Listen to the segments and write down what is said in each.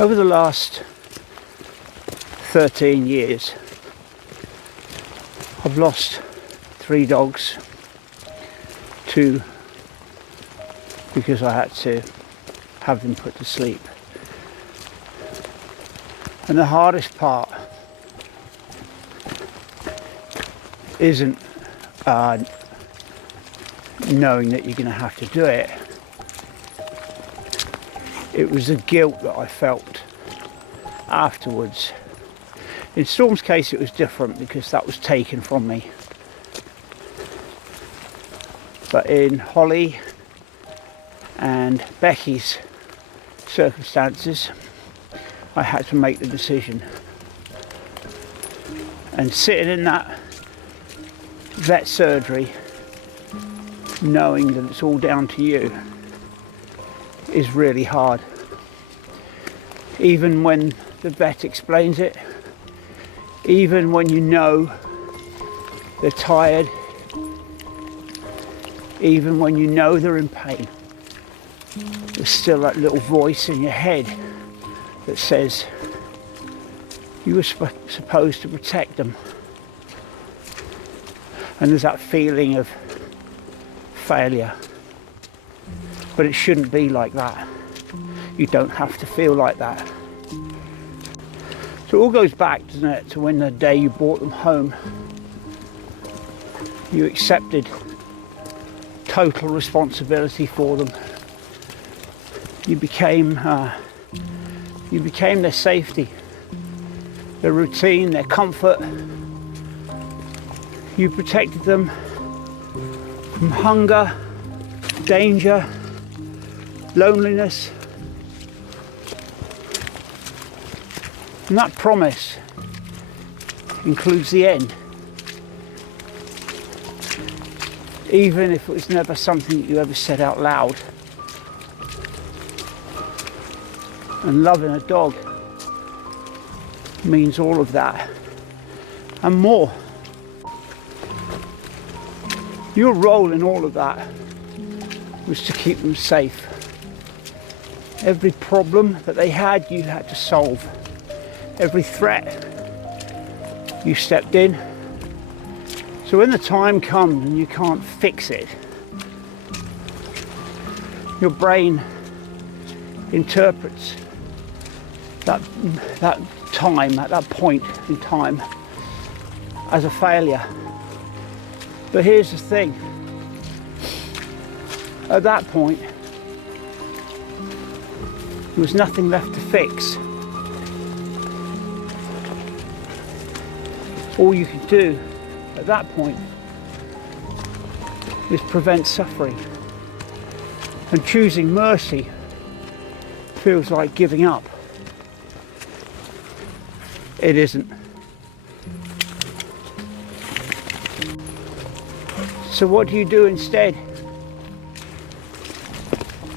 Over the last 13 years, I've lost 3 dogs, 2 because I had to have them put to sleep. And the hardest part isn't knowing that you're going to have to do it. It was the guilt that I felt afterwards. In Storm's case it was different because that was taken from me. But in Holly and Becky's circumstances, I had to make the decision. And sitting in that vet surgery, knowing that it's all down to you, is really hard. Even when the vet explains it, even when you know they're tired, even when you know they're in pain, there's still that little voice in your head that says you were supposed to protect them. And there's that feeling of failure. But it shouldn't be like that. You don't have to feel like that. So it all goes back, doesn't it, to when the day you brought them home, you accepted total responsibility for them. You became their safety, their routine, their comfort. You protected them from hunger, danger, loneliness. And that promise includes the end. Even if it was never something that you ever said out loud. And loving a dog means all of that and more. Your role in all of that was to keep them safe. Every problem that they had, you had to solve. Every threat, you stepped in. So when the time comes and you can't fix it, your brain interprets that time, at that point in time, as a failure. But here's the thing. At that point, there was nothing left to fix. All you can do at that point is prevent suffering. And choosing mercy feels like giving up. It isn't. So what do you do instead?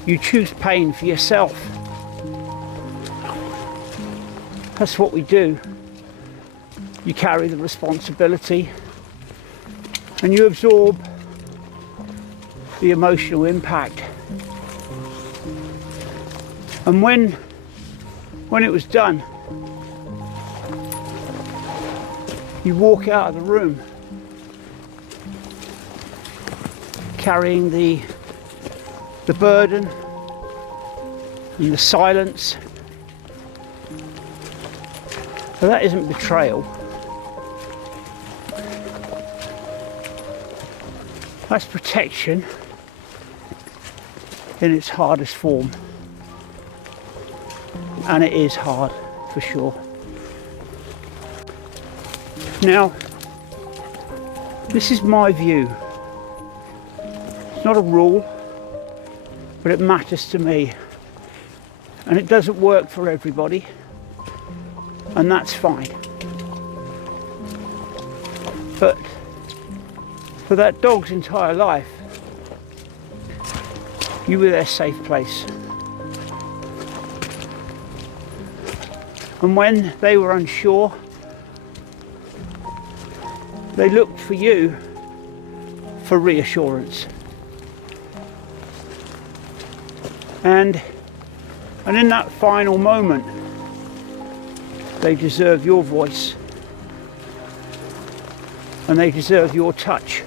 You choose pain for yourself. That's what we do. You carry the responsibility and you absorb the emotional impact. And when it was done, you walk out of the room carrying the burden and the silence. So that isn't betrayal. That's protection in its hardest form. And it is hard, for sure. Now, this is my view. It's not a rule, but it matters to me. And it doesn't work for everybody, and that's fine. But for that dog's entire life, you were their safe place. And when they were unsure, they looked for you for reassurance. And in that final moment, They deserve your voice. And they deserve your touch.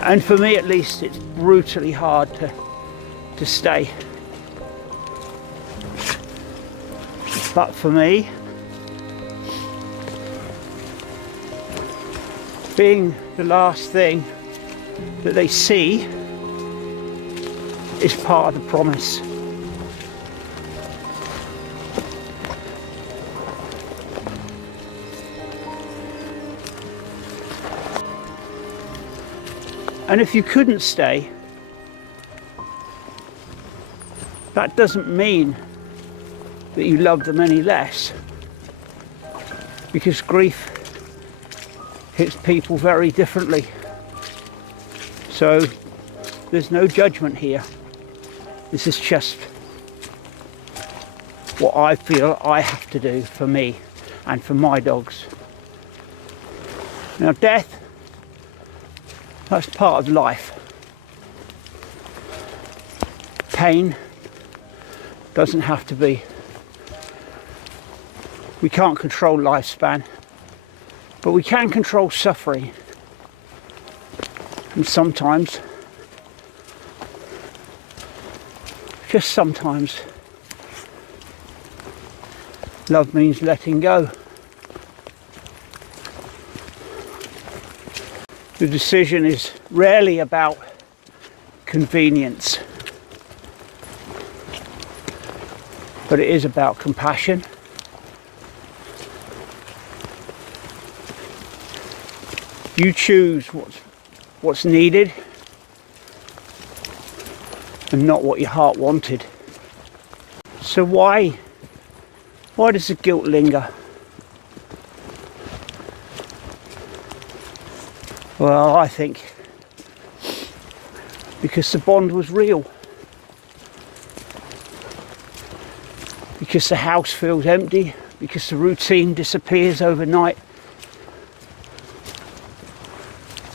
And for me at least, it's brutally hard to stay. But for me, being the last thing that they see is part of the promise. And if you couldn't stay, that doesn't mean that you love them any less, because grief hits people very differently. So there's no judgment here. This is just what I feel I have to do for me and for my dogs. Now death, that's part of life. Pain doesn't have to be. We can't control lifespan, but we can control suffering. And sometimes, just sometimes, love means letting go. The decision is rarely about convenience, but it is about compassion. You choose what's needed and not what your heart wanted. So why does the guilt linger? Well, I think because the bond was real. Because the house feels empty, because the routine disappears overnight,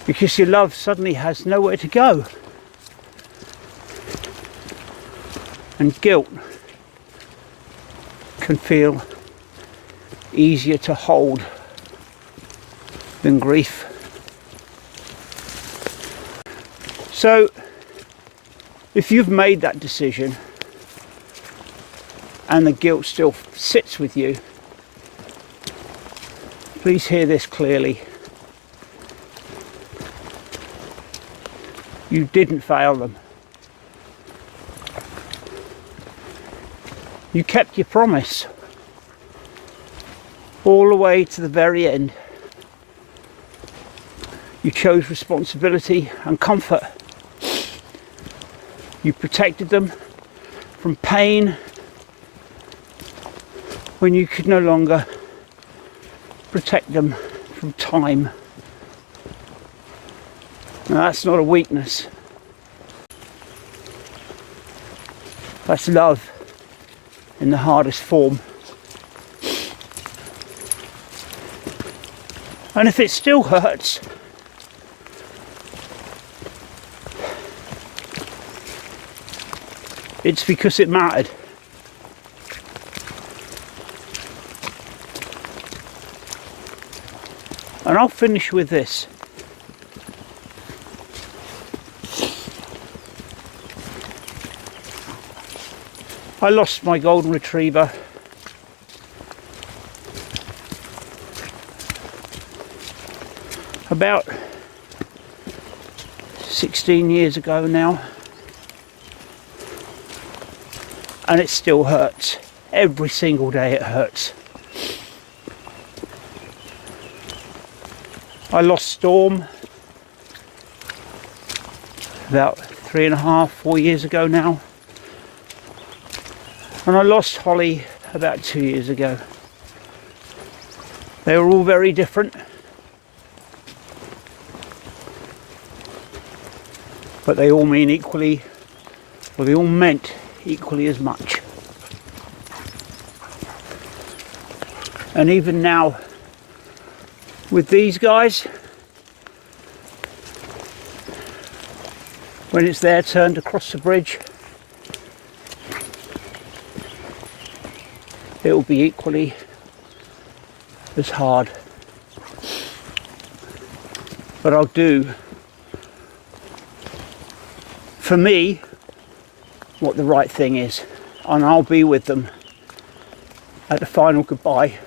because your love suddenly has nowhere to go. And guilt can feel easier to hold than grief. So, if you've made that decision and the guilt still sits with you, please hear this clearly. You didn't fail them. You kept your promise all the way to the very end. You chose responsibility and comfort. You protected them from pain when you could no longer protect them from time. Now that's not a weakness. That's love in the hardest form. And if it still hurts, it's because it mattered. And I'll finish with this. I lost my golden retriever about 16 years ago now, and it still hurts. Every single day it hurts. I lost Storm about 3.5, 4 years ago now. And I lost Holly about 2 years ago. They were all very different, but they all mean equally, well, they all meant equally as much. And even now, with these guys, when it's their turn to cross the bridge, it will be equally as hard. But I'll do, for me, what the right thing is, and I'll be with them at the final goodbye